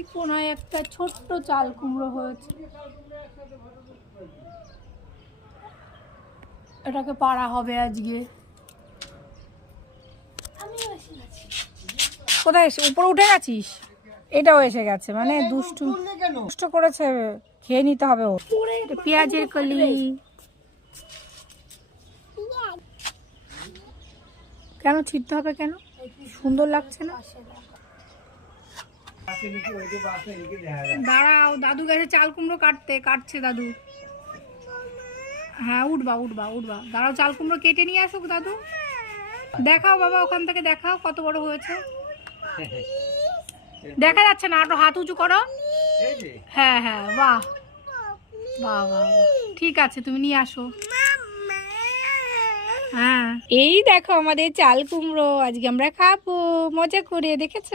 ওই কোনায় একটা ছোট্ট চাল কুমড়ো হয়েছে। এটাকে পাড়া হবে আজকে। কোথায় এসে উপরে উঠে গেছিস? এটাও এসে গেছে মানে দুষ্টু দুষ্ট করেছে খেয়ে নিতে হবে ও পেঁয়াজের কলি। কেন ছিটতে হবে কেন? সুন্দর লাগছে না। দাঁড়াও, দাদু গেছে চাল কুমড়ো কাটতে, কাটছে দাদু। হ্যাঁ উঠবা উঠবা উঠবা। দাঁড়াও, চাল কুমড়ো কেটে নিয়ে আসুক দাদু। দেখাও বাবা, ওখান থেকে দেখাও কত বড় হয়েছে। দেখা যাচ্ছে না, আরও হাত উঁচু করো। হ্যাঁ হ্যাঁ বাহ। বাহ বাহ। ঠিক আছে, তুমি নিয়ে আসো। হ্যাঁ। এই দেখো আমাদের চাল কুমড়ো, আজকে আমরা খাব। মজা করে, দেখেছ?